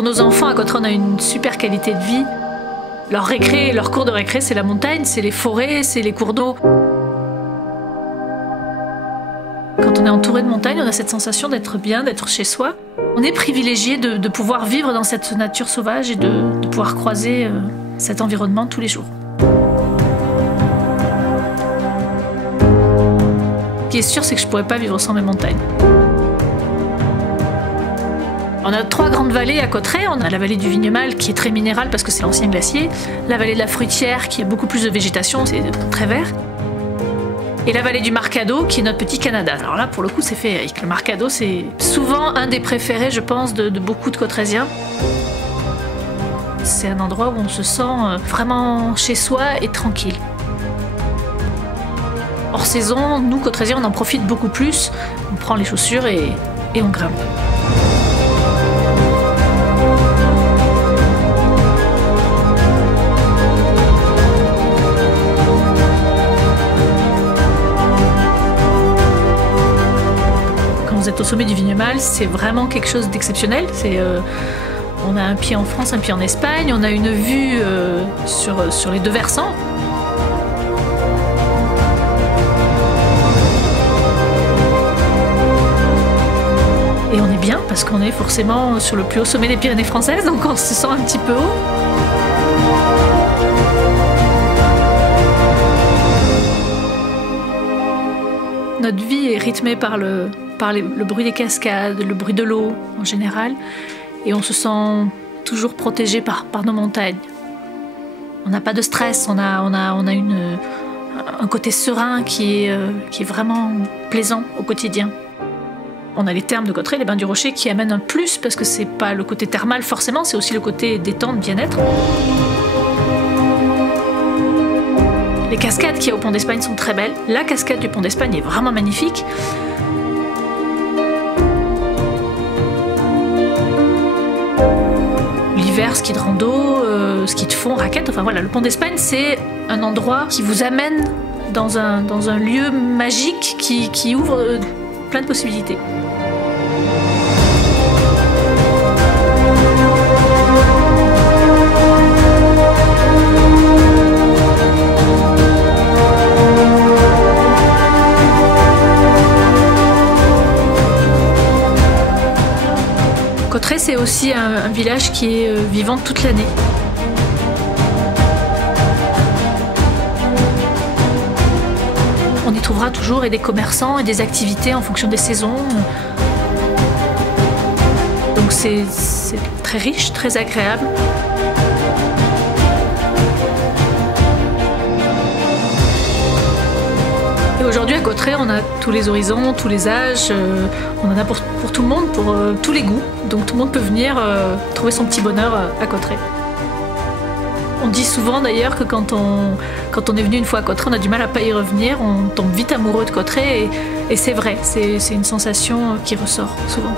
Pour nos enfants, à Cauterets, on a une super qualité de vie. Leur cours de récré, c'est la montagne, c'est les forêts, c'est les cours d'eau. Quand on est entouré de montagnes, on a cette sensation d'être bien, d'être chez soi. On est privilégié de pouvoir vivre dans cette nature sauvage et de pouvoir croiser cet environnement tous les jours. Ce qui est sûr, c'est que je ne pourrais pas vivre sans mes montagnes. On a 3 grandes vallées à Cauterets. On a la vallée du Vignemale qui est très minérale parce que c'est l'ancien glacier. La vallée de la Fruitière qui a beaucoup plus de végétation, c'est très vert. Et la vallée du Marcado qui est notre petit Canada. Alors là, pour le coup, c'est féerique. Le Marcado, c'est souvent un des préférés, je pense, de beaucoup de Cauteresiens. C'est un endroit où on se sent vraiment chez soi et tranquille. Hors saison, nous, Cauteresiens, on en profite beaucoup plus. On prend les chaussures et on grimpe. Quand vous êtes au sommet du Vignemale, c'est vraiment quelque chose d'exceptionnel. On a un pied en France, un pied en Espagne. On a une vue sur les 2 versants. Et on est bien parce qu'on est forcément sur le plus haut sommet des Pyrénées françaises, donc on se sent un petit peu haut. Notre vie est rythmée par le bruit des cascades, le bruit de l'eau en général, et on se sent toujours protégé par nos montagnes. On n'a pas de stress, on a un côté serein qui est vraiment plaisant au quotidien. On a les thermes de Cauterets, les bains du Rocher, qui amènent un plus parce que c'est pas le côté thermal forcément, c'est aussi le côté détente, bien-être. Les cascades qu'il y a au Pont d'Espagne sont très belles. La cascade du Pont d'Espagne est vraiment magnifique. L'hiver, ski de rando, ski de fond, raquette, enfin voilà, le Pont d'Espagne, c'est un endroit qui vous amène dans un lieu magique qui ouvre plein de possibilités. Cauterets, c'est aussi un village qui est vivant toute l'année. On y trouvera toujours des commerçants et des activités en fonction des saisons. Donc c'est très riche, très agréable. Et aujourd'hui à Cauterets, on a tous les horizons, tous les âges, on en a pour tout le monde, pour tous les goûts. Donc tout le monde peut venir trouver son petit bonheur à Cauterets. On dit souvent d'ailleurs que quand on est venu une fois à Cauterets, on a du mal à pas y revenir, on tombe vite amoureux de Cauterets et c'est vrai, c'est une sensation qui ressort souvent.